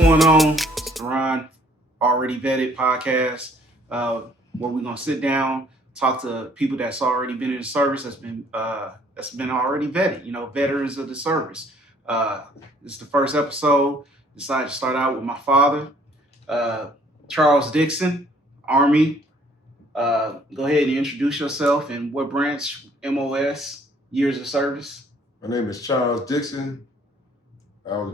going on? It's Daron, Already Vetted podcast, where we're gonna sit down, talk to people that's already been in the service, that's been already vetted. You know, veterans of the service. This is the first episode. Decided to start out with my father, Charles Dixon, Army. Go ahead and introduce yourself and what branch, MOS, years of service. My name is Charles Dixon. I was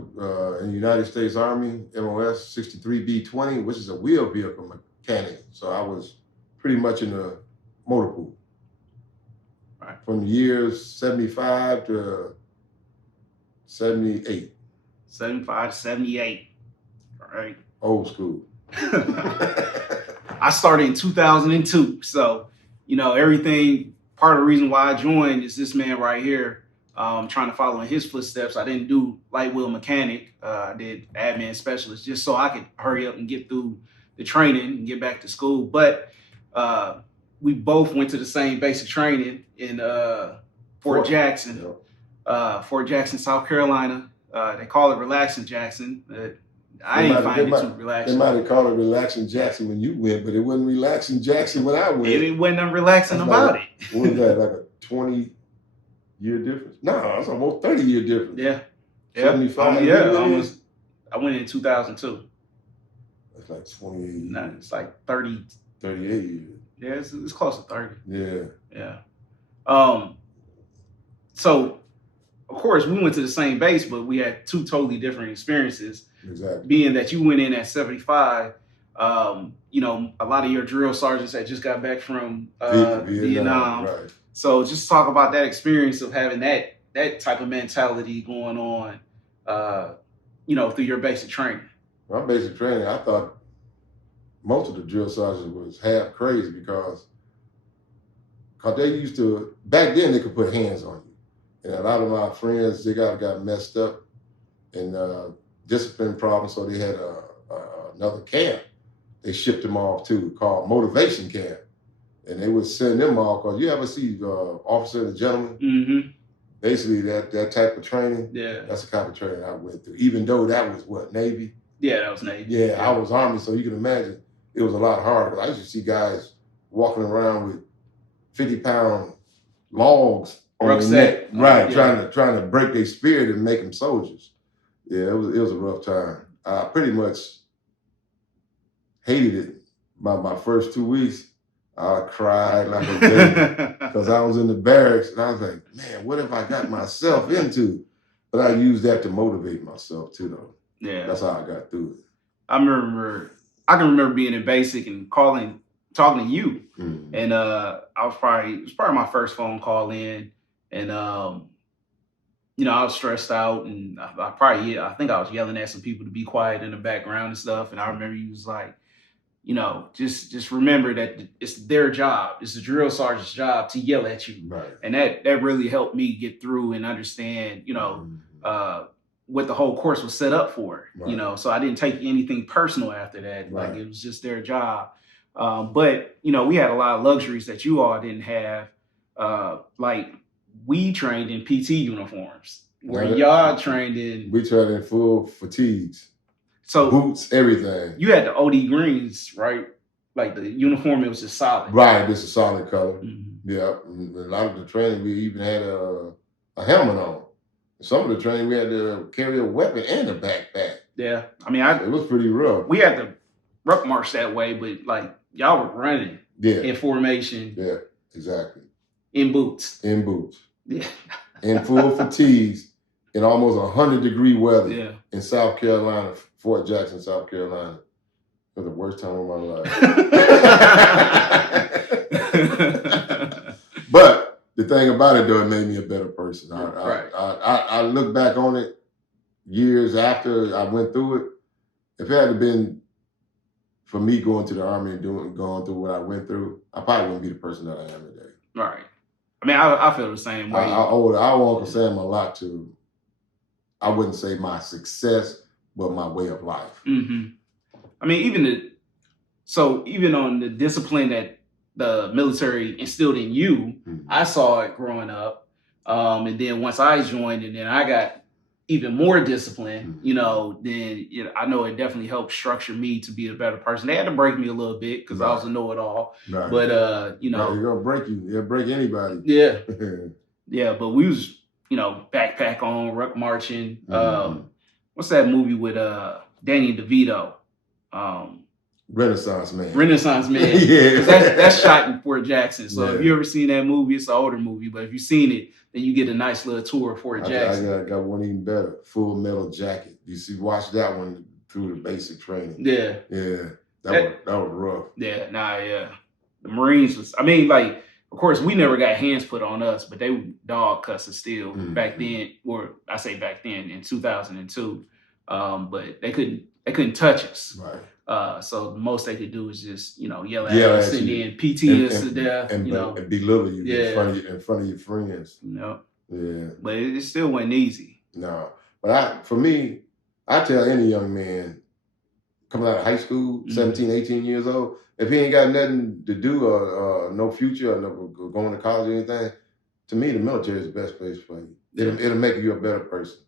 in the United States Army, MOS 63B20, which is a wheel vehicle mechanic. So I was pretty much in the motor pool. Right. From the years 75 to 78. 75 to 78. All right. Old school. I started in 2002. So, everything, part of the reason why I joined is this man right here. Trying to follow in his footsteps. I didn't do light wheel mechanic. I did admin specialist just so I could hurry up and get through the training and get back to school. But we both went to the same basic training in Fort Jackson, Fort Jackson, South Carolina. They call it Relaxing Jackson. I ain't find it too relaxing. They might have called it Relaxing Jackson when you went, but it wasn't Relaxing Jackson when I went. It wasn't nothing relaxing about it. What was that, like a 20-year difference? No, it's almost 30-year difference. Yeah. 75. Almost. I went in 2002. That's like 28. No, it's like 30. 38 years. Yeah, it's close to 30. Yeah. So, of course, we went to the same base, but we had two totally different experiences. Exactly. Being that you went in at 75, a lot of your drill sergeants had just got back from Vietnam. Right. So just talk about that experience of having that type of mentality going on, through your basic training. My basic training, I thought most of the drill sergeants was half crazy because they used to, back then they could put hands on you. And a lot of my friends, they got messed up and discipline problems, so they had another camp. They shipped them off to called Motivation Camp. And they would send them off, because you ever see Officer and Gentleman? Mm-hmm. Basically, that type of training, yeah, that's the kind of training I went through, even though that was what, Navy? Yeah, that was Navy. Yeah, I was Army, so you can imagine it was a lot harder. I used to see guys walking around with 50-pound logs on their neck, right? Yeah. Trying to break their spirit and make them soldiers. Yeah, it was a rough time. I pretty much hated it. My first 2 weeks, I cried like a baby because I was in the barracks and I was like, man, what have I got myself into? But I used that to motivate myself too, though. Yeah, that's how I got through it. I can remember being in basic and talking to you, mm-hmm. and it was probably my first phone call in, and I was stressed out, and I think I was yelling at some people to be quiet in the background and stuff, and I remember you was like, just remember that it's their job, it's the drill sergeant's job to yell at you, right? And that really helped me get through and understand, what the whole course was set up for, right. So I didn't take anything personal after that. Right. Like it was just their job. But, we had a lot of luxuries that you all didn't have. Like we trained in PT uniforms where y'all trained in. We trained in full fatigues. So boots, everything. You had the OD greens, right? Like the uniform, it was just solid. Right, it's a solid color. Mm-hmm. Yeah, and a lot of the training, we even had a helmet on. Some of the training, we had to carry a weapon and a backpack. Yeah, it was pretty rough. We had to ruck march that way, but like y'all were running. Yeah. In formation. Yeah, exactly. In boots. Yeah. In full fatigues, in almost 100-degree weather. Yeah. In South Carolina, Fort Jackson, South Carolina. It was the worst time of my life. But the thing about it, though, it made me a better person. I look back on it years after I went through it. If it hadn't been for me going to the Army and going through what I went through, I probably wouldn't be the person that I am today. Right. I feel the same way. I owe Sam a lot to, I wouldn't say my success, but my way of life. Mm-hmm. Even on the discipline that the military instilled in you, mm-hmm. I saw it growing up. And then once I joined, and then I got even more discipline, then I know it definitely helped structure me to be a better person. They had to break me a little bit because I was a know-it-all. Right. But they're gonna break you. They'll break anybody. Yeah. Yeah, but we was, backpack on, ruck marching. What's that movie with Danny DeVito? Renaissance Man. Renaissance Man. Yeah. That's shot in Fort Jackson. So Yeah. if you ever seen that movie, it's an older movie. But if you've seen it, then you get a nice little tour of Fort Jackson. I got one even better. Full Metal Jacket. Watch that one through the basic training. Yeah. Yeah. That was rough. Yeah. Yeah. The Marines was, of course, we never got hands put on us, but they would dog cuss us still back then, or I say back then in 2002. But they couldn't touch us. Right. So the most they could do is just, yell at us and then PT us to death, and belittle you in front of your friends. Yeah. But it still wasn't easy. No. But for me, I tell any young man coming out of high school, 17, 18 years old, if he ain't got nothing to do or no future or no, going to college or anything, to me, the military is the best place for you. It'll make you a better person.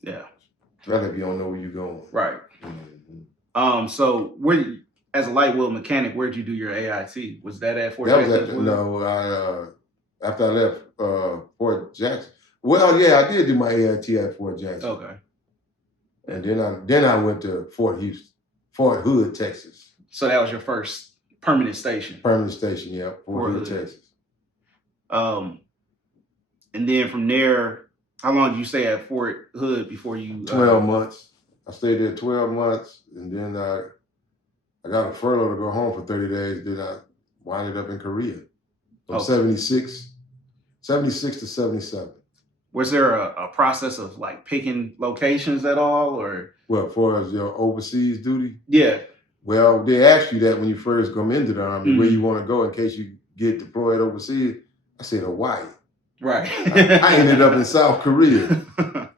Yeah. Especially if you don't know where you're going. Right. So as a light wheel mechanic, where'd you do your AIT? Was that at Fort Jackson? After I left Fort Jackson. Well, yeah, I did do my AIT at Fort Jackson. Okay. And then I went to Fort Hood, Texas. So that was your first permanent station? Permanent station, yeah. Fort Hood, Texas. And then from there, how long did you stay at Fort Hood before you... 12 months. I stayed there 12 months, and then I got a furlough to go home for 30 days. Then I winded up in Korea from 76 to 77. Was there a process of picking locations at all, or? Well, as far as your overseas duty? Yeah. Well, they ask you that when you first come into the Army, where you want to go in case you get deployed overseas. I said Hawaii. Right. I ended up in South Korea.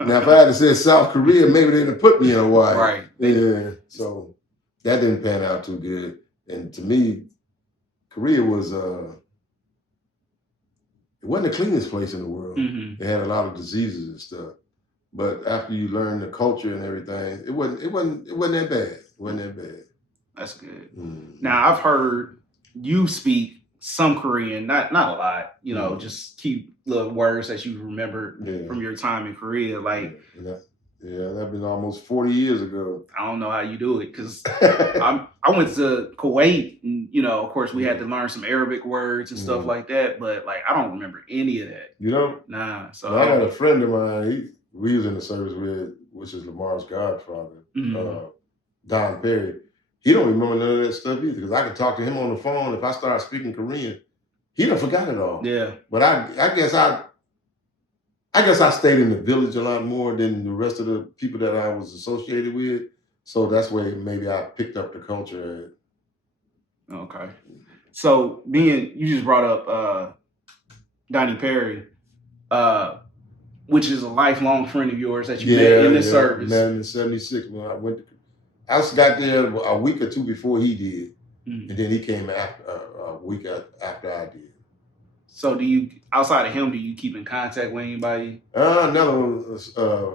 Now, if I had said South Korea, maybe they'd have put me in Hawaii. Right. Yeah. So that didn't pan out too good. And to me, Korea was it wasn't the cleanest place in the world. They had a lot of diseases and stuff. But after you learn the culture and everything, it wasn't that bad. It wasn't that bad. That's good. Now I've heard you speak some Korean, not a lot, just keep little words that you remember from your time in Korea. Yeah, that's been almost 40 years ago. I don't know how you do it because I went to Kuwait and, of course, we had to learn some Arabic words and stuff like that. But, I don't remember any of that. You know? Nah. So I got a friend of mine, we was in the service with, which is Lamar's godfather, Don Perry. He don't remember none of that stuff either because I could talk to him on the phone. If I start speaking Korean, he done forgot it all. Yeah. But I guess I stayed in the village a lot more than the rest of the people that I was associated with. So that's where maybe I picked up the culture at. Okay. So you just brought up Donnie Perry, which is a lifelong friend of yours that you met in the service. Met in 76 when I got there a week or two before he did. And then he came after a week after I did. So outside of him, do you keep in contact with anybody? Another one,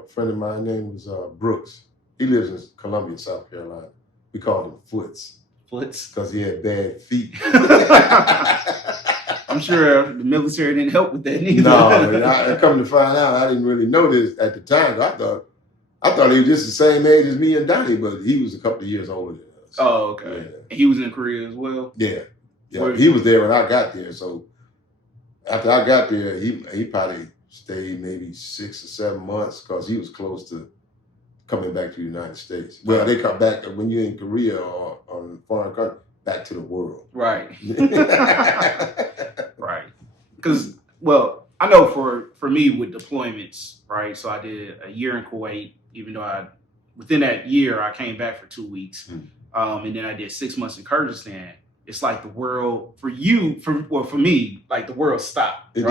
friend of mine, name was Brooks. He lives in Columbia, South Carolina. We called him Foots. Foots? Because he had bad feet. I'm sure the military didn't help with that either. No, I come to find out, I didn't really know this at the time. I thought he was just the same age as me and Donnie, but he was a couple of years older than us. Oh, okay. Yeah. And he was in Korea as well? Yeah. He was there when I got there, so after I got there, he probably stayed maybe 6 or 7 months because he was close to coming back to the United States. Well, they come back when you're in Korea or on foreign country, back to the world. Right. Right. Because, I know for me with deployments, right? So I did a year in Kuwait, even though within that year, I came back for 2 weeks. And then I did 6 months in Kyrgyzstan. It's like the world for me, the world stopped. It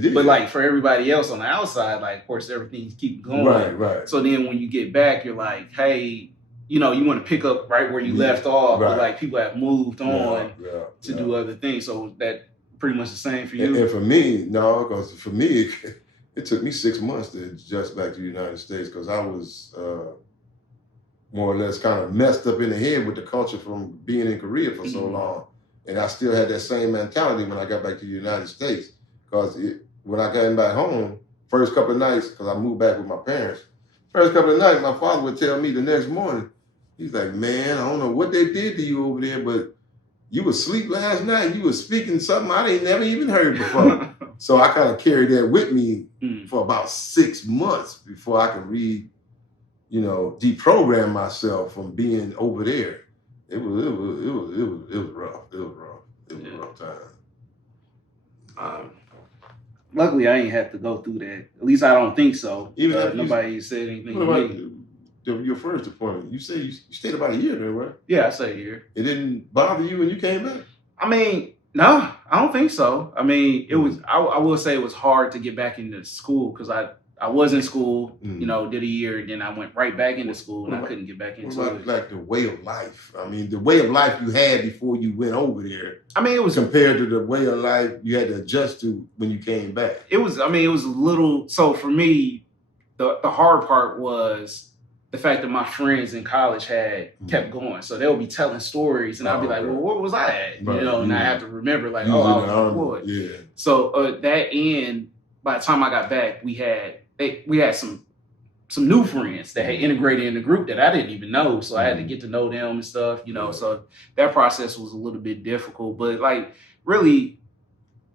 did. But for everybody else on the outside, of course, everything's keep going. Right. So then when you get back, you're like, hey, you want to pick up right where you left off. Right. But people have moved on to do other things. So that pretty much the same for you. And for me, no, because for me, It took me 6 months to adjust back to the United States because I was more or less kind of messed up in the head with the culture from being in Korea for so long. And I still had that same mentality when I got back to the United States. Because when I came back home, first couple of nights, because I moved back with my parents, first couple of nights, my father would tell me the next morning, he's like, man, I don't know what they did to you over there, but you was asleep last night. You was speaking something I ain't never even heard before. So I kind of carried that with me for about 6 months before I could deprogram myself from being over there. It was rough. It was rough. It was a rough time. Luckily, I ain't had to go through that. At least I don't think so. Even if nobody said anything. What about your first deployment? You say you stayed about a year there, right? Yeah, I stayed a year. It didn't bother you when you came back? I mean, no, I don't think so. I mean, it was. I will say it was hard to get back into school because I was in school, did a year, and then I went right back into school, and I couldn't get back into it. Like the way of life? I mean, the way of life you had before you went over there. I mean, it was compared to the way of life you had to adjust to when you came back. It was. I mean, it was a little. So for me, the hard part was the fact that my friends in college had kept going. So they'll be telling stories, and I'll be like, well, where was I at? Right. And I have to remember, like, I was deployed. Yeah. So that end, by the time I got back, we had some new friends that had integrated in the group that I didn't even know. So I had to get to know them and stuff, So that process was a little bit difficult. But like really,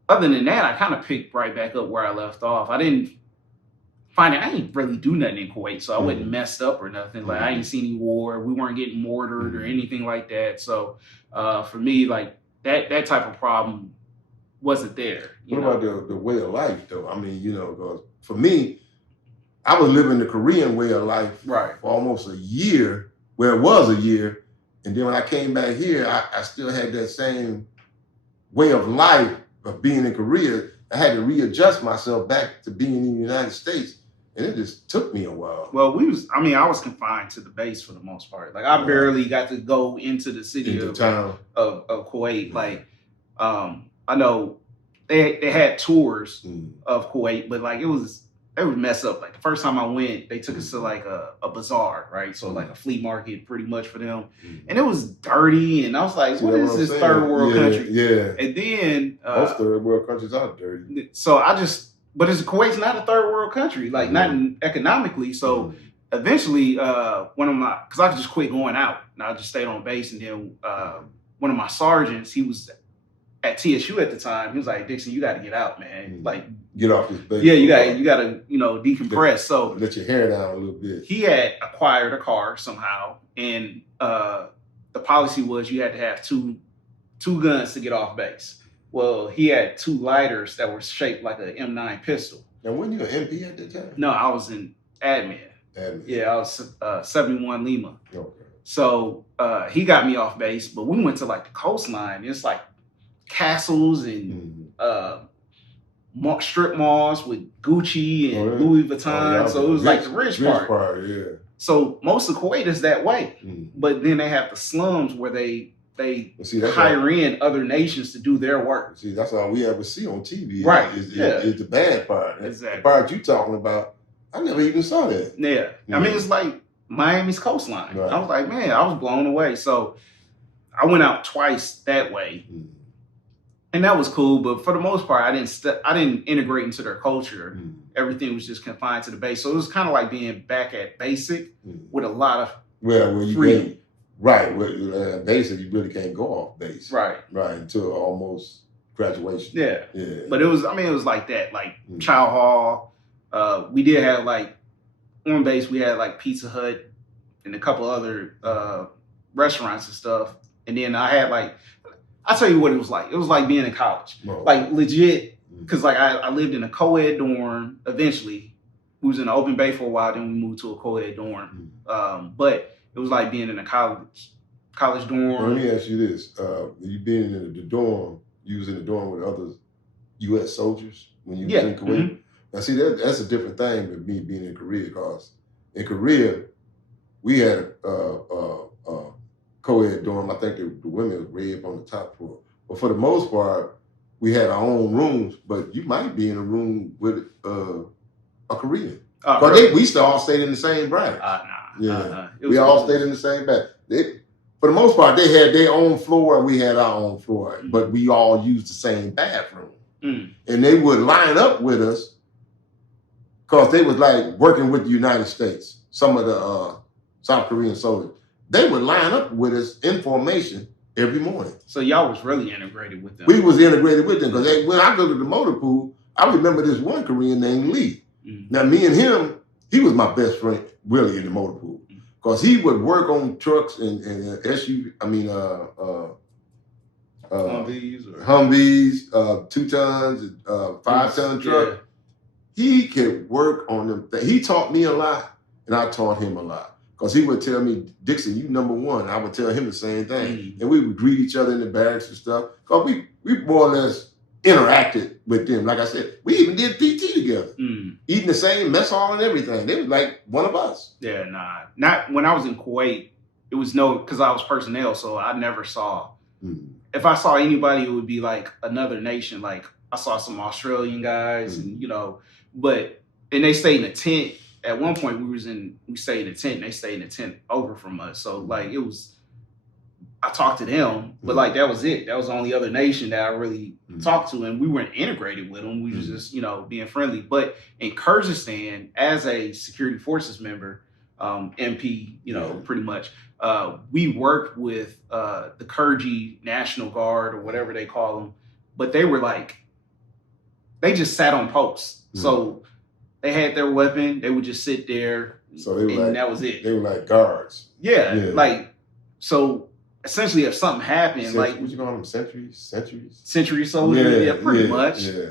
other than that, I kind of picked right back up where I left off. I didn't really do nothing in Kuwait, so I wasn't messed up or nothing. Like I ain't seen any war. We weren't getting mortared or anything like that. So for me, like that type of problem wasn't there. What about the way of life, though? I mean, because for me, I was living the Korean way of life for almost a year, where it was a year. And then when I came back here, I still had that same way of life of being in Korea. I had to readjust myself back to being in the United States. And it just took me a while. Well, I was confined to the base for the most part. Like I barely got to go into the city of Kuwait. Like, I know they had tours of Kuwait, but like they would mess up. Like the first time I went, they took us to like a bazaar, right? So like a flea market pretty much for them. And it was dirty. And I was like, what is this third world country? Yeah. And then most third world countries are dirty. So but Kuwait's not a third world country, like not economically. So eventually because I just quit going out and I just stayed on base. And then one of my sergeants, he was at TSU at the time, he was like, Dixon, you got to get out, man. Like, get off this base. Yeah, you got to, decompress. So let your hair down a little bit. He had acquired a car somehow, and the policy was you had to have two guns to get off base. Well, he had 2 lighters that were shaped like an M9 pistol. Now, weren't you an MP at that time? No, I was in admin. Yeah, I was 71 Lima. Okay. So he got me off base, but we went to like the coastline. It's like castles and strip malls with Gucci and Louis Vuitton. So it was like the rich part. Yeah. So most of Kuwait is that way. But then they have the slums where they hire in other nations to do their work. See, that's all we ever see on TV. Right. Is the bad part. Exactly. The part you talking about, I never even saw that. Yeah. I mean, it's like Miami's coastline. Right. I was like, man, I was blown away. So I went out twice that way. And that was cool, but for the most part, I didn't integrate into their culture. Everything was just confined to the base. So it was kind of like being back at basic with a lot of freedom. Basic, you really can't go off base. Right, until almost graduation. Yeah. But it was like that, like Chow Hall. We did have like, on base, we had like Pizza Hut and a couple other restaurants and stuff. And then I had like, I'll tell you what it was like. It was like being in college. Like legit, because like I lived in a co-ed dorm eventually. We was in an open bay for a while, then we moved to a co-ed dorm. But it was like being in a college dorm. Well, let me ask you this. You being in the dorm, you was in the dorm with other U.S. soldiers when you was in Kuwait? Now see, that's a different thing with me being in Korea, because in Korea, we had a co-ed dorm. I think the women was way up on the top floor. But for the most part, we had our own rooms, but you might be in a room with a Korean. Oh, But really? we used to all stayed in the same bracket. Nah. Yeah, It we was all cool. stayed in the same bracket. For the most part, they had their own floor and we had our own floor, but we all used the same bathroom. And they would line up with us because they was like working with the United States. Some of the South Korean soldiers, they would line up with us in formation every morning. So y'all was really integrated with them. We was integrated with them because when I go to the motor pool, I remember this one Korean named Lee. Now me and him, he was my best friend really in the motor pool because he would work on trucks and SUV. I mean, Humvees, 2 tons, 5 ton truck. Yeah. He could work on them. He taught me a lot, and I taught him a lot. Because he would tell me, Dixon, you number one. I would tell him the same thing. And we would greet each other in the barracks and stuff. Because we more or less interacted with them. Like I said, we even did PT together. Eating the same mess hall and everything. They was like one of us. Yeah, nah. Not when I was in Kuwait, it was because I was personnel, so I never saw. If I saw anybody, it would be like another nation. Like I saw some Australian guys and, and they stayed in a tent. At one point we stayed in a tent and they stayed in a tent over from us. So like I talked to them, but like that was it. That was the only other nation that I really talked to, and we weren't integrated with them. We was just, being friendly. But in Kyrgyzstan, as a security forces member, MP, pretty much, we worked with the Kyrgyz National Guard or whatever they call them, but they were they just sat on posts. So they had their weapon. They would just sit there. So they were that was it. They were like guards. Yeah. So essentially, if something happened, what you call them, sentries? Century soldiers, pretty much. Yeah.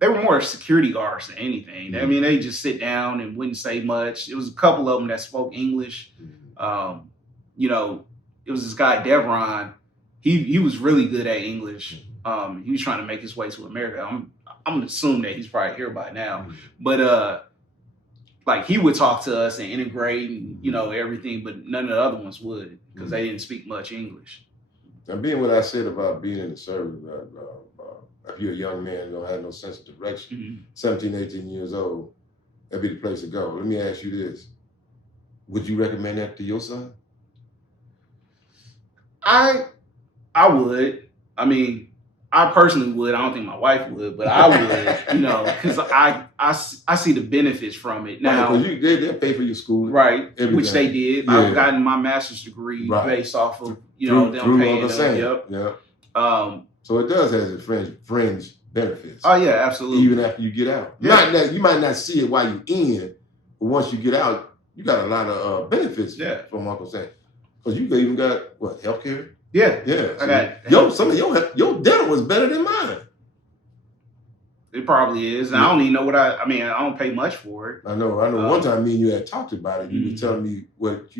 They were more security guards than anything. I mean, they just sit down and wouldn't say much. It was a couple of them that spoke English. It was this guy Daron. He was really good at English. He was trying to make his way to America. I'm gonna assume that he's probably here by now. But he would talk to us and integrate and everything, but none of the other ones would because they didn't speak much English. Now, being what I said about being in the service, if you're a young man and don't have no sense of direction, 17, 18 years old, that'd be the place to go. Let me ask you this. Would you recommend that to your son? I would. I mean, I personally would. I don't think my wife would, but I would, because I see the benefits from it. Now, they pay for your school. Right, everything. Which they did. Yeah. I've gotten my master's degree based off of, them paying them. Yep. So it does have its fringe benefits. Oh, yeah, absolutely. Even after you get out. Yeah. You might not see it while you're in, but once you get out, you got a lot of benefits from Uncle Sam. Because you even got, healthcare? Yeah. Yeah. So some of your dental was better than mine. It probably is. And I don't even know I don't pay much for it. I know. One time me and you had talked about it. You were telling me what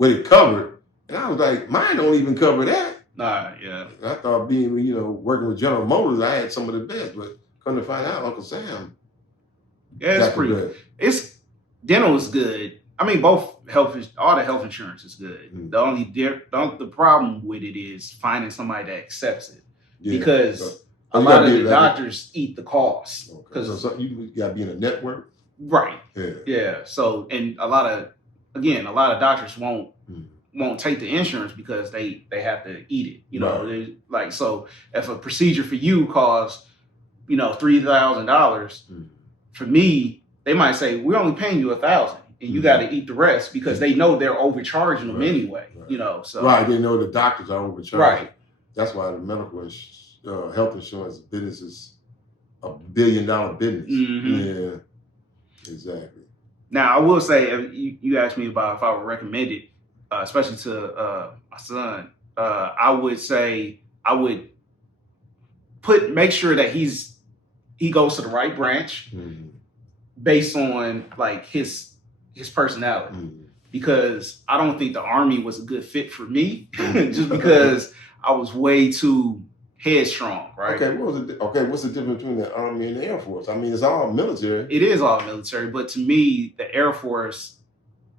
it covered. And I was like, mine don't even cover that. Nah, yeah. And I thought being, working with General Motors, I had some of the best, but come to find out, Uncle Sam. Yeah, it's pretty good. Dental is good. I mean, all the health insurance is good. The problem with it is finding somebody that accepts it, because a lot of the doctors eat the cost. Because you got to be in a network, right? Yeah. So, and a lot of doctors won't take the insurance because they have to eat it. Right. So if a procedure for you costs $3,000, for me they might say we're only paying you $1,000. And you got to eat the rest because they know they're overcharging them anyway, So they know the doctors are overcharging. Right. That's why the medical health insurance business is a $1 billion business. Yeah, exactly. Now I will say, if you asked me about if I would recommend it, especially to my son, I would say I would make sure that he goes to the right branch based on his personality, because I don't think the Army was a good fit for me, just because I was way too headstrong, right? Okay, what's the difference between the Army and the Air Force? I mean, it's all military. It is all military, but to me, the Air Force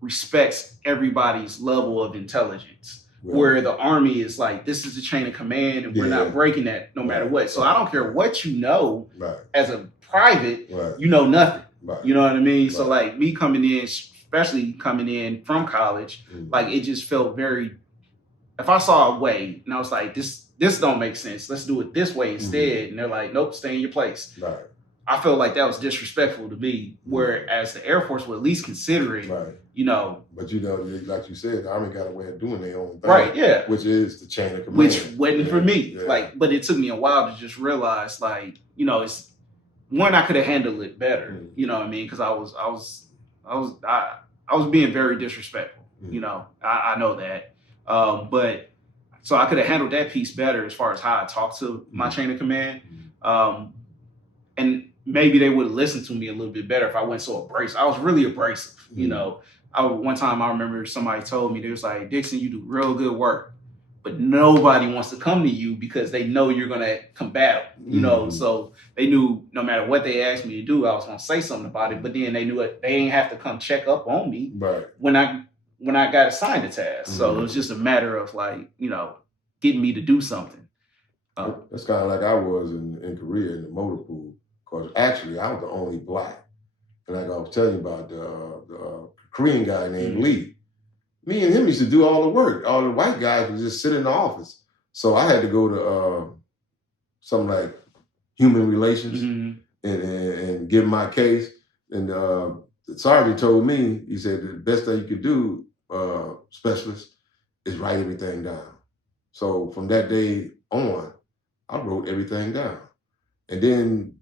respects everybody's level of intelligence, where the Army is like, this is the chain of command, and we're not breaking that no matter what. So I don't care what as a private, Right. you know nothing. Right. You know what I mean? Right. So like me coming in, especially coming in from college, like it just felt very. If I saw a way and I was like, this don't make sense. Let's do it this way instead. And they're like, nope, stay in your place. Right. I felt like that was disrespectful to me. Whereas the Air Force would at least consider it. Right. You know. But you know, like you said, the Army got a way of doing their own thing. Right. Yeah. Which is the chain of command. Which wasn't for me. Yeah. Like, but it took me a while to just realize, like, you know, it's one, I could have handled it better. You know what I mean? Because I was being very disrespectful. You know, I know that. But so I could have handled that piece better as far as how I talked to my chain of command. And maybe they would have listened to me a little bit better if I went so abrasive. I was really abrasive. You know, one time I remember somebody told me, they was like, Dixon, you do real good work, but nobody wants to come to you because they know you're going to combat them, you know? So they knew no matter what they asked me to do, I was going to say something about it, but then they knew it, they ain't have to come check up on me when I got assigned a task. So it was just a matter of like, you know, getting me to do something. That's kind of like I was in Korea in the motor pool, because actually I was the only black. And like I was telling you about the Korean guy named Lee. Me and him used to do all the work. All the white guys would just sit in the office. So I had to go to something like human relations and give my case. And the sergeant told me, he said, the best thing you could do, specialist, is write everything down. So from that day on, I wrote everything down. And then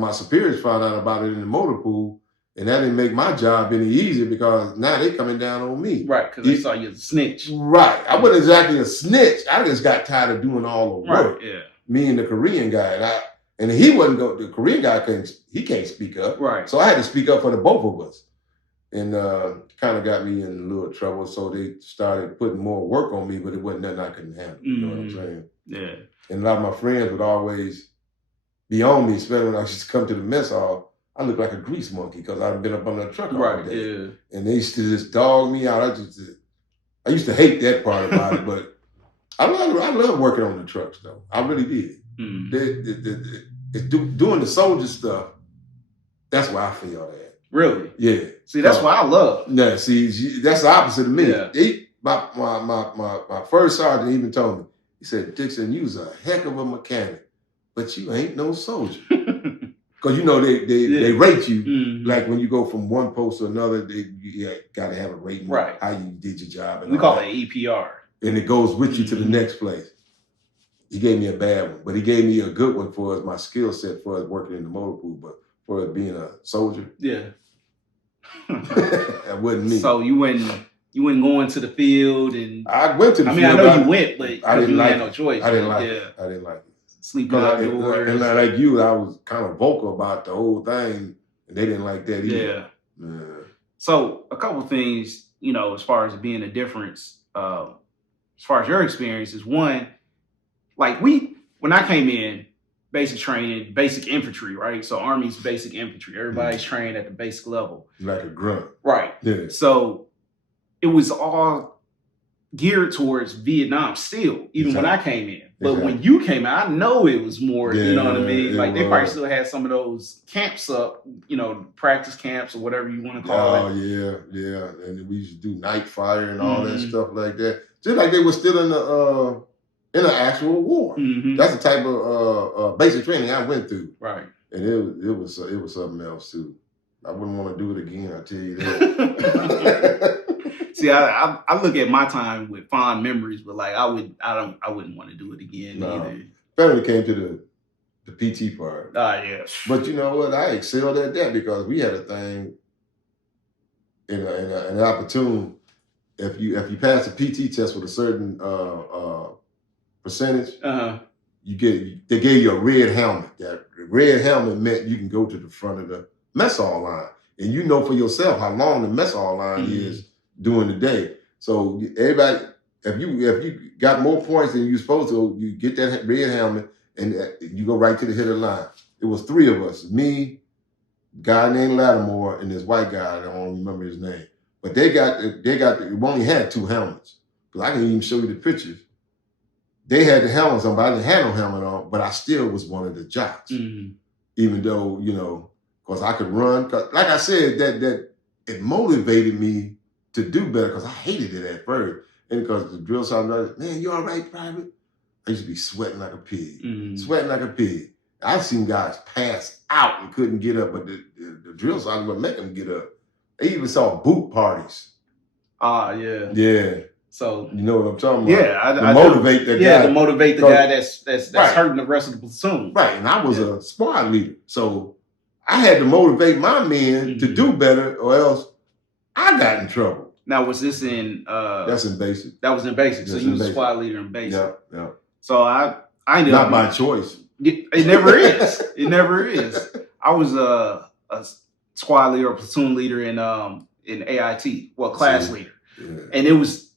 my superiors found out about it in the motor pool, and that didn't make my job any easier because now they coming down on me. Right, because they saw you as a snitch. Right. I wasn't exactly a snitch. I just got tired of doing all the work. Right, yeah. Me and the Korean guy. And he wasn't the Korean guy can't speak up. Right. So I had to speak up for the both of us. And kind of got me in a little trouble. So they started putting more work on me, but it wasn't nothing I couldn't handle. You know what I'm saying? Yeah. And a lot of my friends would always be on me, especially when I used to come to the mess hall. I looked like a grease monkey because I'd been up on the truck all day. Yeah. And they used to just dog me out. I used to hate that part about it, but I love working on the trucks though. I really did. Doing the soldier stuff, that's why I feel that. Really? Yeah. See, that's what I love. Yeah, see, that's the opposite of me. Yeah. My first sergeant even told me, he said, Dixon, you's a heck of a mechanic, but you ain't no soldier. Because, you know, they rate you. Like when you go from one post to another, you got to have a rating. Right. How you did your job. And we call it EPR. And it goes with you to the next place. He gave me a bad one, but he gave me a good one for my skill set for working in the motor pool, but for being a soldier. Yeah. That wasn't me. So you wouldn't going to the field and I went to the field. I know you went, but I didn't had no choice. I didn't like it. I didn't like it. Sleeping outdoors. And like you, I was kind of vocal about the whole thing, and they didn't like that either. Yeah. So a couple of things, you know, as far as it being a difference, as far as your experience is one, like when I came in, basic training, basic infantry, right? So Army's basic infantry. Everybody's trained at the basic level. Like a grunt. Right. Yeah. So it was all geared towards Vietnam still, even when I came in. But when you came in, I know it was more, you know what I mean? Like they probably still had some of those camps up, you know, practice camps or whatever you want to call it. Oh, yeah. And we used to do night fire and all that stuff like that. Just like they were still in an actual war. That's the type of basic training I went through. Right. And it was something else too. I wouldn't want to do it again, I tell you that. See, I look at my time with fond memories, but like I wouldn't want to do it again either. Finally came to the PT part. Yeah. But you know what? I excelled at that because we had a thing in an opportune. If you pass a PT test with a certain percentage, they gave you a red helmet. That red helmet meant you can go to the front of the mess hall line, and you know for yourself how long the mess hall line is during the day. So everybody, if you got more points than you're supposed to, you get that red helmet and you go right to the head of the line. It was three of us, me, a guy named Lattimore, and this white guy, I don't remember his name. But we only had two helmets. Because I can even show you the pictures. They had the helmets on, but I didn't have no helmet on, but I still was one of the jocks. even though, because I could run. 'Cause like I said, that it motivated me to do better because I hated it at first. And because the drill sergeant, man, you all right, Private? I used to be sweating like a pig, sweating like a pig. I've seen guys pass out and couldn't get up, but the drill sergeant would make them get up. They even saw boot parties. Yeah. Yeah. So you know what I'm talking about? Yeah, to motivate that guy. Yeah, to motivate the guy that's right. hurting the rest of the platoon. Right, and I was a squad leader, so I had to motivate my men to do better, or else I got in trouble. Now, was this in? That's in basic. That was in basic. So you was a squad leader in basic. Yeah. So I ended not up by choice. It never is. It never is. I was a squad leader or platoon leader in AIT, class leader, and it was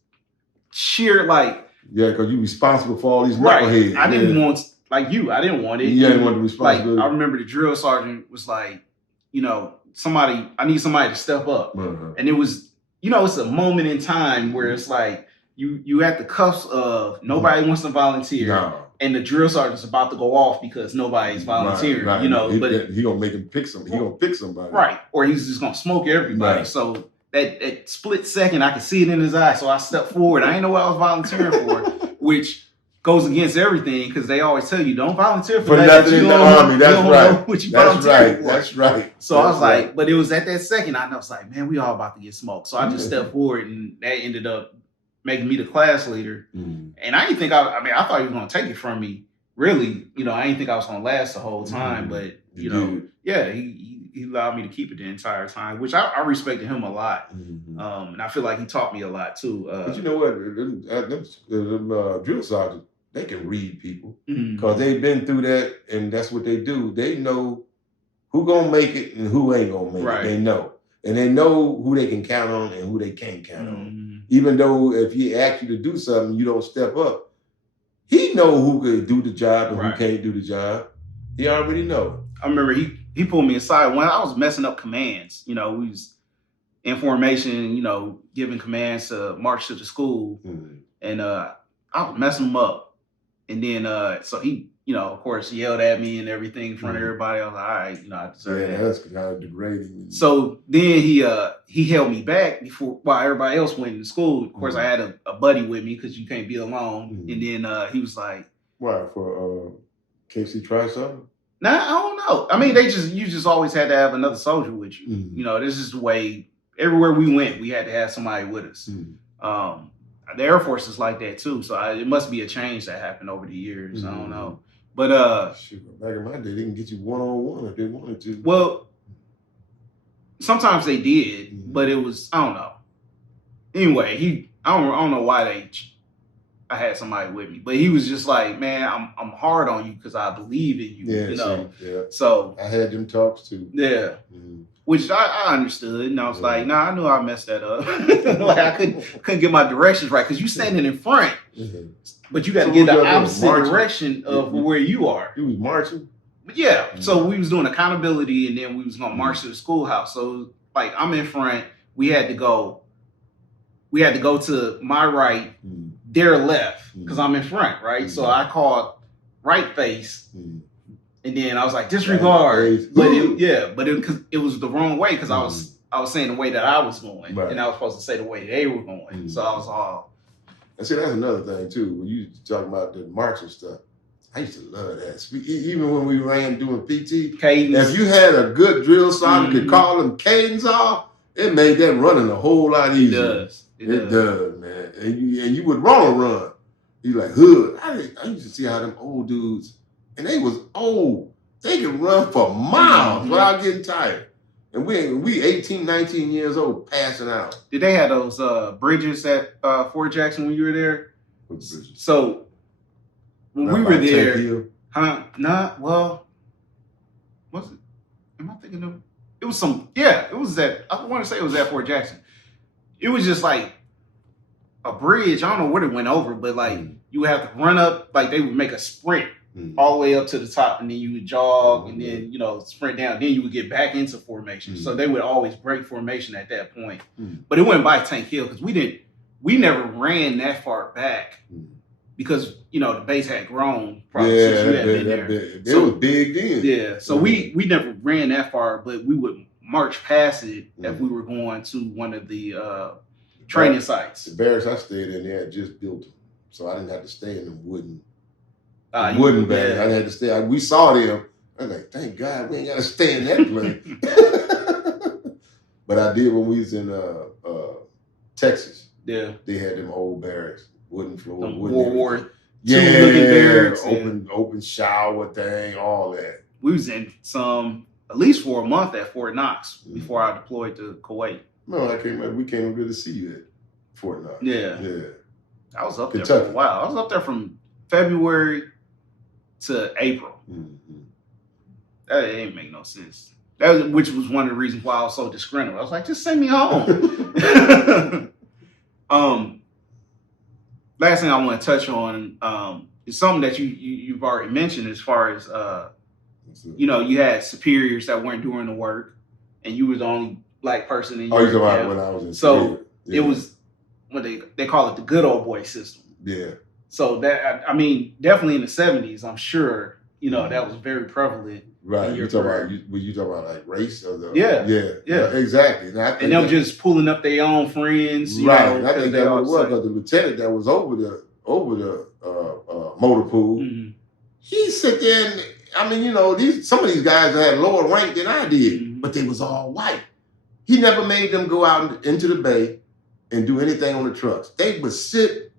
sheer because you're responsible for all these knuckleheads. I didn't want I didn't want it. You didn't want the responsibility. I remember the drill sergeant was like, I need somebody to step up, and it was it's a moment in time where it's like you at the cusp of nobody wants to volunteer. And the drill sergeant's about to go off because nobody's volunteering, right. But he gonna make him pick somebody. He gonna pick somebody, right? Or he's just gonna smoke everybody. Right. So that split second, I could see it in his eye. So I stepped forward. I didn't know what I was volunteering for, which goes against everything because they always tell you don't volunteer for nothing in the army. That's right. That's right. So I was like, but it was at that second I was like, man, we all about to get smoked. So I just stepped forward, and that ended up making me the class leader. And I didn't think I thought he was going to take it from me. Really, I didn't think I was going to last the whole time. But, he allowed me to keep it the entire time, which I respected him a lot. And I feel like he taught me a lot too. But you know what? Them drill sergeants, they can read people because they've been through that, and that's what they do. They know who going to make it and who ain't going to make it. They know. And they know who they can count on and who they can't count on. Even though if he asks you to do something, you don't step up. He know who could do the job and who can't do the job. He already know. I remember he pulled me aside when I was messing up commands. We was in formation, giving commands to march to the school. And I was messing them up. And then so he, of course, yelled at me and everything in front of everybody. I was like, all right, I deserve that. That's kind of degrading. So then he held me back while everybody else went to school. Of course, I had a buddy with me because you can't be alone. And then he was like, "Why for KC try something?" Nah, I don't know. I mean, you just always had to have another soldier with you. This is the way everywhere we went, we had to have somebody with us. The Air Force is like that too. So it must be a change that happened over the years. I don't know. But back in my day, they can get you one-on-one if they wanted to. Well, sometimes they did, but it was, I don't know. Anyway, I don't know why I had somebody with me, but he was just like, man, I'm hard on you because I believe in you. So I had them talks too. Yeah. Which I understood, and I was like, nah, I knew I messed that up. I couldn't get my directions right because you standing in front, but you got to get the opposite direction of where you are. You was marching. Yeah, so we was doing accountability, and then we was gonna march to the schoolhouse. So I'm in front. We had to go to my right, their left, because I'm in front, right? So I called right face. And then I was like, disregard. But it was the wrong way because I was saying the way that I was going. And I was supposed to say the way they were going. So I was all. And see, that's another thing too. When you talking about the marching stuff, I used to love that. Even when we ran doing PT, cadence. If you had a good drill sergeant could call them cadence off, it made that running a whole lot easier. It does, man. And you would want to run. You like hood. I used to see how them old dudes. And they was old. They could run for miles without getting tired. And we 18, 19 years old passing out. Did they have those bridges at Fort Jackson when you were there? What bridges? So when we were there, was it? Am I thinking of? It was it was that. I want to say it was at Fort Jackson. It was just like a bridge. I don't know what it went over, but you would have to run up. They would make a sprint. All the way up to the top, and then you would jog, and then sprint down. Then you would get back into formation. So they would always break formation at that point. But it went by Tank Hill because we never ran that far back because the base had grown probably since you had been there. It was big then. Yeah, so we never ran that far, but we would march past it if we were going to one of the training sites. The barracks I stayed in, they had just built them, so I didn't have to stay in them wooden barracks. I had to stay. We saw them. I was like, thank God we ain't got to stay in that place. But I did when we was in Texas. Yeah, they had them old barracks, wooden floor, World War II looking barracks, open shower thing, all that. We was in some at least for a month at Fort Knox before I deployed to Kuwait. No, we came over to see you at Fort Knox. Yeah. I was up Kentucky. there for a while. I was up there from February to April. That didn't make no sense. Which was one of the reasons why I was so disgruntled. I was like, just send me home. Last thing I want to touch on is something that you've already mentioned as far as you had superiors that weren't doing the work, and you were the only black person in your you're talking about when I was in So it was what they call it, the good old boy system. Yeah. So that definitely in the 70s, I'm sure that was very prevalent. Right. You talking about like race or the yeah, exactly. And them just pulling up their own friends, right? I think that was because the lieutenant that was over the motor pool, he sit there and some of these guys had lower rank than I did, but they was all white. He never made them go out into the bay and do anything on the trucks. They would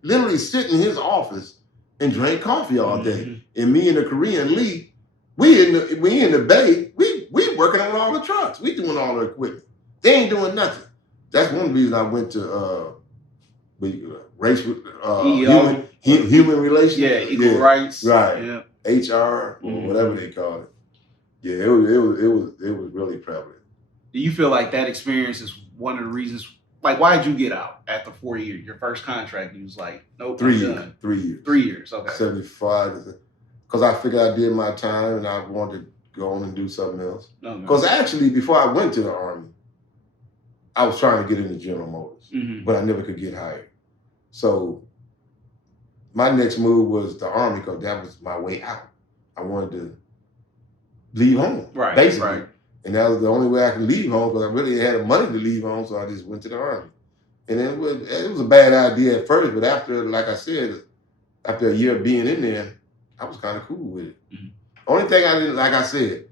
literally sit in his office and drink coffee all day. And me and the Korean Lee, we in the bay, we working on all the trucks. We doing all the equipment. They ain't doing nothing. That's one reason I went to race human relations. Yeah, equal rights. Right. Yeah. HR or whatever they call it. Yeah, it was really prevalent. Do you feel like that experience is one of the reasons? Like, why did you get out after 4 years? Your first contract, you was like, nope, 3 years. 3 years. 3 years, okay. 75, because I figured I did my time and I wanted to go on and do something else. Because actually, before I went to the Army, I was trying to get into General Motors, but I never could get hired. So my next move was the Army because that was my way out. I wanted to leave home, basically. Right. And that was the only way I could leave home because I really had the money to leave home, so I just went to the Army. And it was a bad idea at first, but after, like I said, after a year of being in there, I was kind of cool with it. Only thing I didn't, like I said,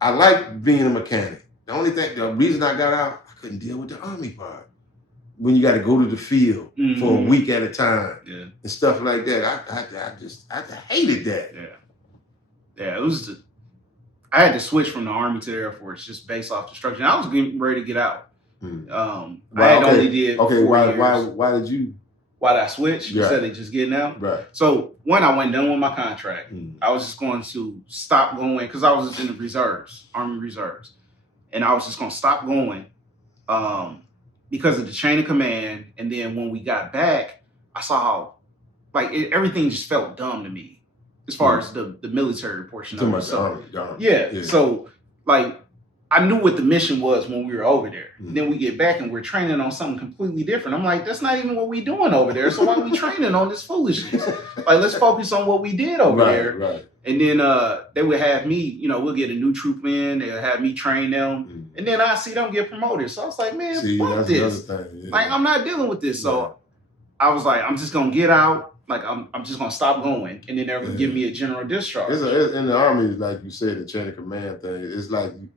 I liked being a mechanic. The reason I got out, I couldn't deal with the Army part. When you got to go to the field for a week at a time and stuff like that, I hated that. Yeah, it was. I had to switch from the Army to the Air Force just based off the structure. And I was getting ready to get out. Only did 4 years. Why did you? Why did I switch instead of just getting out? Right. So when I went done with my contract, I was just going to stop going because I was in the reserves, Army Reserves, and I was just going to stop going because of the chain of command. And then when we got back, I saw how everything just felt dumb to me. As far as the military portion of it. So, yeah. So, I knew what the mission was when we were over there. Then we get back and we're training on something completely different. I'm like, that's not even what we doing over there. So why are we training on this foolishness? Let's focus on what we did over there. Right. And then they would have me, we'll get a new troop in. They'll have me train them. And then I see them get promoted. So I was like, man, fuck this. I'm not dealing with this. So I was like, I'm just going to get out. I'm just gonna stop going, and then they're gonna give me a general discharge. In the Army, like you said, the chain of command thing. It's like the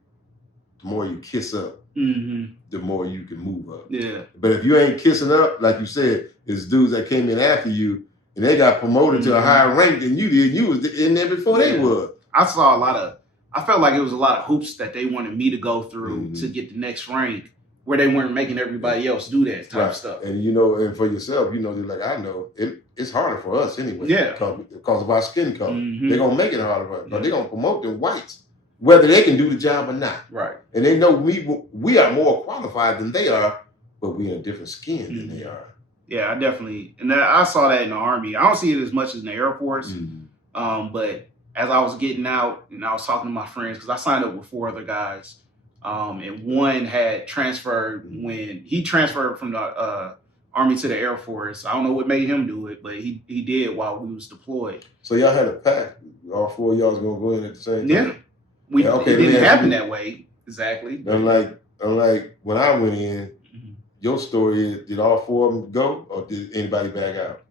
more you kiss up, the more you can move up. Yeah. But if you ain't kissing up, like you said, it's dudes that came in after you, and they got promoted to a higher rank than you did. You was in there before they were. I felt like it was a lot of hoops that they wanted me to go through to get the next rank, where they weren't making everybody else do that type of stuff. And and for yourself, like I know, it's harder for us anyway. Yeah. Because of our skin color. They're going to make it harder for us. But they're going to promote the whites, whether they can do the job or not. Right. And they know we are more qualified than they are, but we're in a different skin than they are. Yeah, I saw that in the Army. I don't see it as much as in the Air Force. But as I was getting out and I was talking to my friends, because I signed up with 4 other guys, and one had transferred when he transferred from the Army to the Air Force. I don't know what made him do it, but he did while we was deployed. So y'all had a pact. All 4 of y'all was gonna go in at the same time. Yeah, it didn't happen that way exactly. Unlike when I went in, your story is, did all 4 of them go, or did anybody back out?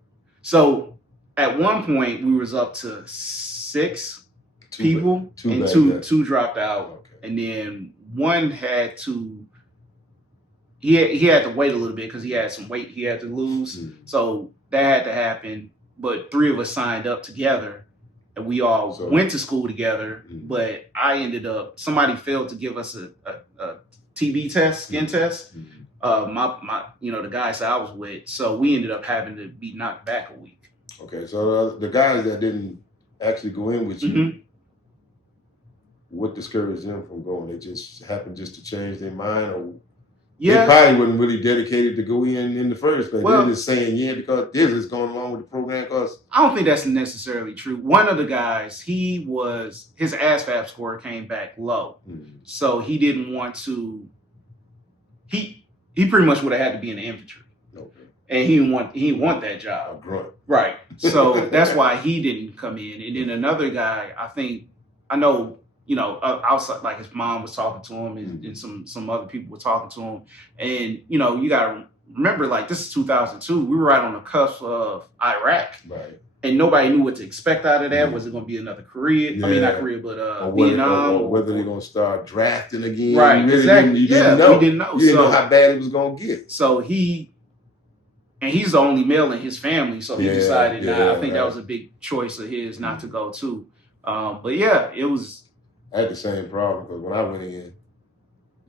So at one point we was up to 6 people, and two dropped out, and then one had to. He had to wait a little bit because he had some weight he had to lose. So that had to happen. But 3 of us signed up together, and we all went to school together. But I ended up, somebody failed to give us a TB test, skin test. My the guys that I was with. So we ended up having to be knocked back a week. Okay, so the guys that didn't actually go in with you, what discouraged them from going? They just happened just to change their mind, or they probably wasn't really dedicated to go in the first place. They're just saying, because this is going along with the program. Because I don't think that's necessarily true. One of the guys, his ASVAB score came back low, so he didn't want to. He pretty much would have had to be in the infantry, and he didn't want that job. A grunt, right? So that's why he didn't come in. And then another guy, I know. Outside, like his mom was talking to him, and some other people were talking to him, and you gotta remember, like, this is 2002. We were right on the cusp of Iraq, right? And nobody knew what to expect out of that. Was it going to be another Korea? I mean, not Korea, but Vietnam, or whether they're going to start drafting again, right? Really exactly. You didn't know. We didn't know. You didn't know how bad it was going to get. So he's the only male in his family, so he decided. I think that was a big choice of his not to go too. But yeah, it was. I had the same problem because when I went in,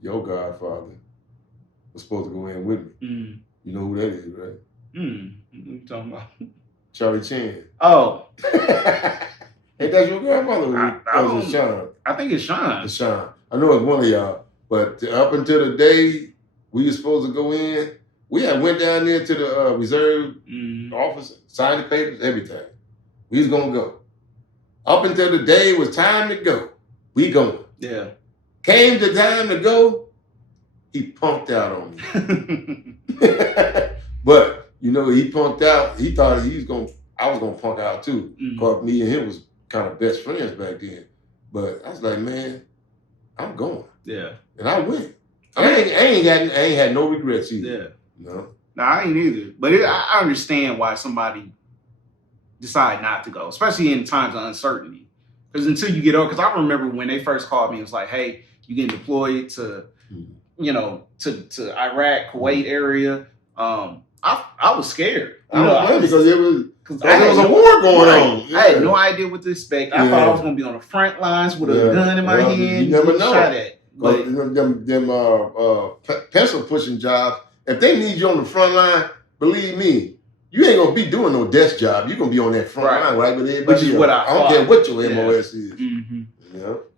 your godfather was supposed to go in with me. You know who that is, right? What you talking about? Charlie Chan. Oh. Ain't that your grandfather? Or is it Sean? I think it's Sean. It's Sean. I know it's one of y'all. But up until the day we were supposed to go in, we had went down there to the reserve office, signed the papers, everything. We was going to go. Up until the day it was time to go. We going. Yeah. Came the time to go, he punked out on me. But, he punked out. He thought I was going to punk out too. Because me and him was kind of best friends back then. But I was like, man, I'm going. Yeah. And I went. I ain't had no regrets either. Yeah. No. No, I ain't either. But I understand why somebody decide not to go, especially in times of uncertainty. Because until you get over, because I remember when they first called me, it was like, hey, you getting deployed to, to Iraq, Kuwait area. I was scared. Because there was a war going on. Yeah. I had no idea what to expect. I thought I was going to be on the front lines with a gun in my hand. You never know. Shot at. But them pencil pushing jobs, if they need you on the front line, believe me, you ain't gonna be doing no desk job. You're gonna be on that front line, right? With everybody. Which is what I don't care what your MOS is.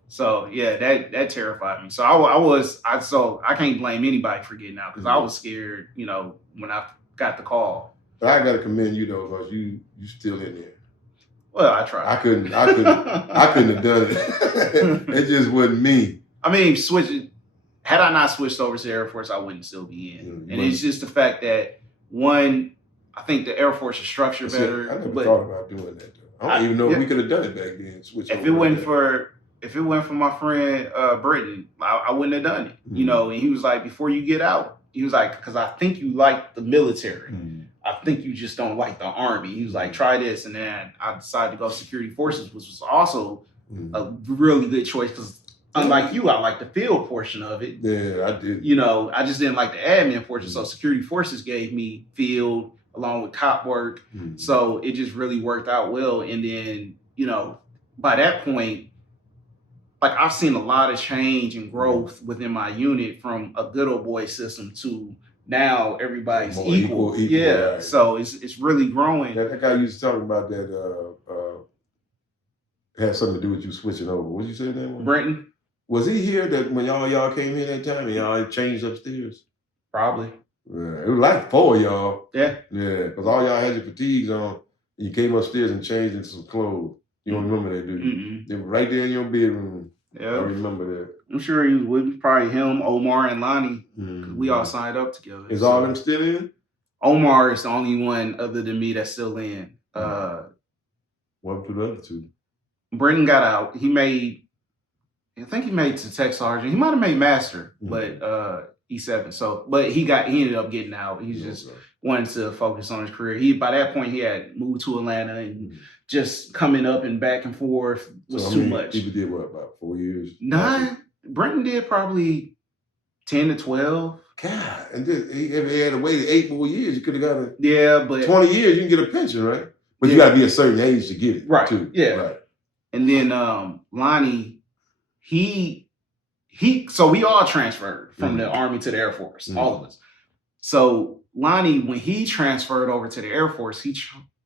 So that terrified me. So I can't blame anybody for getting out because I was scared. When I got the call. But I gotta commend you though, because you still in there. Well, I tried. I couldn't have done it. It just wasn't me. I mean, had I not switched over to the Air Force, I wouldn't still be in. And it's just the fact that, one, I think the Air Force is structured better. I never thought about doing that though. I don't even know if we could have done it back then. If it went for my friend Britton, I wouldn't have done it. And he was like, before you get out, he was like, because I think you like the military. I think you just don't like the Army. He was like, try this. And then I decided to go security forces, which was also a really good choice because unlike you, I like the field portion of it. Yeah, I did. I just didn't like the admin portion. So security forces gave me field along with cop work. So it just really worked out well. And then, by that point, like I've seen a lot of change and growth within my unit from a good old boy system to now everybody's equal. Yeah. Right. So it's really growing. That guy used to talk about that had something to do with you switching over. What did you say that was? Brenton. Was he here that when y'all came here that time and y'all changed upstairs? Probably. Yeah, it was like 4 of y'all. Yeah. Yeah, because all y'all had your fatigues on. You came upstairs and changed into some clothes. You don't remember that, do you? They were right there in your bedroom. Yeah. I remember that. I'm sure he was with probably him, Omar, and Lonnie. We all signed up together. Is all them still in? Omar is the only one other than me that's still in. What for the other two? Brenton got out. I think he made to tech sergeant. He might have made master, but E7. So, but he ended up getting out. He just wanted to focus on his career. By that point he had moved to Atlanta, and just coming up and back and forth was too much. People did what, about 4 years? Nah, Brenton did probably 10 to 12. God, and if he had to wait 8 more years, you could have got a but 20 years, you can get a pension, right? But you got to be a certain age to get it, right? Too. Yeah, right. And then Lonnie, so we all transferred from the Army to the Air Force, all of us. So Lonnie, when he transferred over to the Air Force,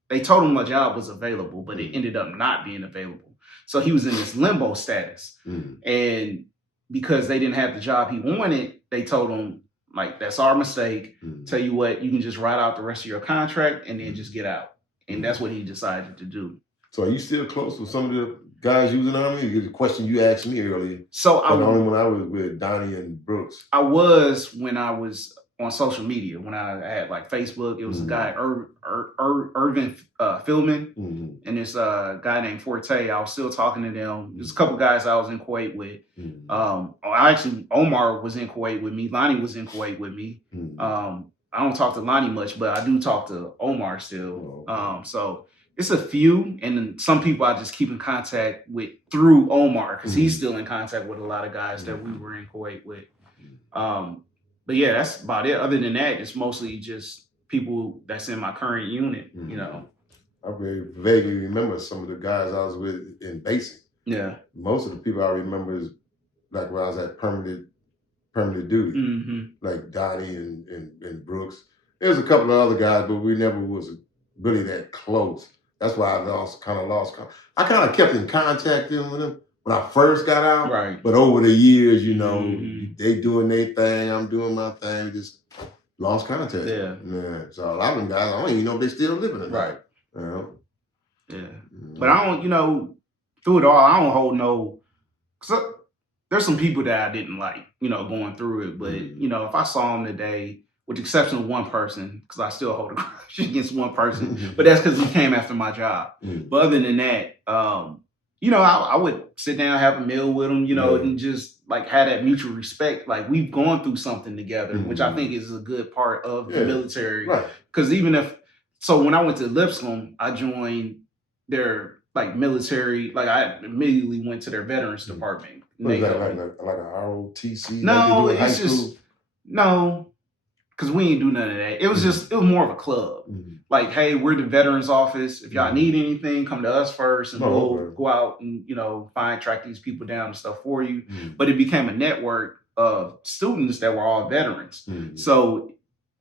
they told him a job was available, but it ended up not being available. So he was in this limbo status, and because they didn't have the job he wanted, they told him, like, that's our mistake. Tell you what, you can just ride out the rest of your contract and then just get out. And that's what he decided to do. So are you still close with some of the guys you was in the Army? The question you asked me earlier. So only when I was with Donnie and Brooks. I was when I was on social media, when I had like Facebook. It was a guy, Irvin Philman, and this guy named Forte. I was still talking to them. There's a couple guys I was in Kuwait with. Omar was in Kuwait with me. Lonnie was in Kuwait with me. I don't talk to Lonnie much, but I do talk to Omar still. So it's a few, and then some people I just keep in contact with through Omar, because he's still in contact with a lot of guys that we were in Kuwait with. But yeah, that's about it. Other than that, it's mostly just people that's in my current unit, you know. I very vaguely remember some of the guys I was with in basic. Yeah. Most of the people I remember is like when I was at permanent duty, like Donnie and Brooks. There's a couple of other guys, but we never was really that close. That's why I kind of lost. I kind of kept in contact with them when I first got out. Right. But over the years, you know, they doing their thing, I'm doing my thing. Just lost contact. Yeah. So a lot of them guys, I don't even know if they still living in right. You know? Yeah. But I don't, you know, through it all, I don't hold no. Cause there's some people that I didn't like, you know, going through it. But you know, if I saw them today, with the exception of one person, because I still hold a grudge against one person, but that's because he came after my job. But other than that, you know, I would sit down, have a meal with him, you know, and just like have that mutual respect. Like, we've gone through something together, which I think is a good part of the military. Because so when I went to Lipscomb, I joined their like military, like I immediately went to their veterans department. What is that, like a ROTC? No, like it's just, no. Because we ain't do none of that. It was just, it was more of a club. Like, hey, we're the veterans office. If y'all need anything, come to us first, and we'll go out and, you know, track these people down and stuff for you. But it became a network of students that were all veterans. So,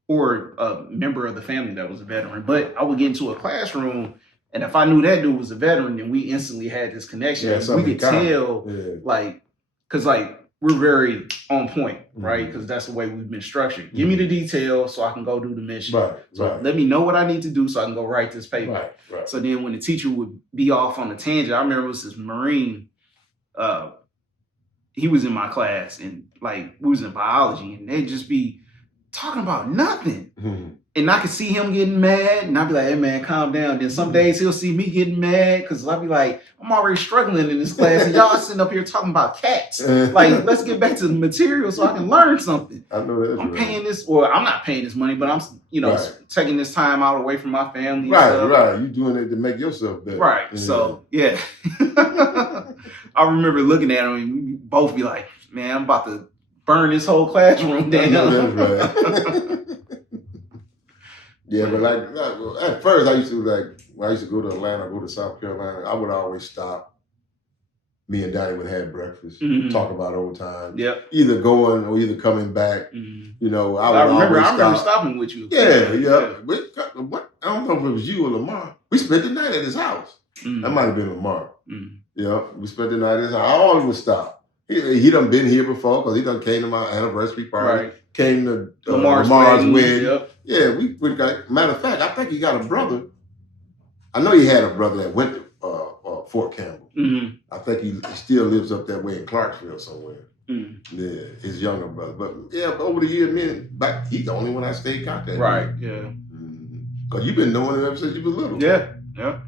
or a member of the family that was a veteran. But I would get into a classroom, and if I knew that dude was a veteran, then we instantly had this connection. We could tell, like, because like, we're very on point, right? Because that's the way we've been structured. Give me the details so I can go do the mission. Let me know what I need to do so I can go write this paper. So then when the teacher would be off on a tangent, I remember it was this Marine, he was in my class, and like we was in biology, and they'd just be talking about nothing. And I could see him getting mad, and I'd be like, hey man, calm down. Then some days he'll see me getting mad, because I'd be like, I'm already struggling in this class, and y'all sitting up here talking about cats. Like, let's get back to the material so I can learn something. I know that. I'm paying this, or I'm not paying this money, but I'm, you know, taking this time out away from my family. Right. You doing it to make yourself better. Right. So, yeah. I remember looking at him, and we both be like, man, I'm about to burn this whole classroom down. That's right. Yeah, but like at first, I used to when I used to go to Atlanta, go to South Carolina, I would always stop. Me and Donnie would have breakfast, talk about old times. Either going or either coming back. You know, I remember stopping with you. Yeah. I don't know if it was you or Lamar. We spent the night at his house. That might have been Lamar. Yeah, we spent the night at his house. I always would stop. He done been here before, because he done came to my anniversary party. Came to Lamar's wedding. Yeah, we got. Matter of fact, I think he got a brother. I know he had a brother that went to Fort Campbell. I think he still lives up that way in Clarksville somewhere. Yeah, his younger brother. But yeah, over the years, he's the only one I stayed in contact with. Yeah. Because you've been knowing him ever since you was little. Yeah. Well,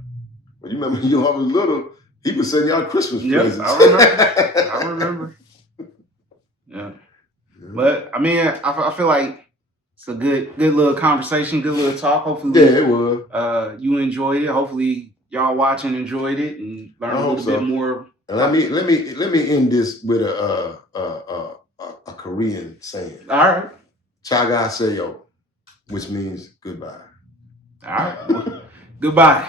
you remember when you was little, he was sending y'all Christmas presents. I remember. Yeah. But I mean, I feel like it's a good little conversation, good little talk. Hopefully, yeah, it was. You enjoyed it. Hopefully, y'all watching enjoyed it and learned a little bit more. And let me end this with a Korean saying. All right. Chagaseyo, which means goodbye. All right. Goodbye.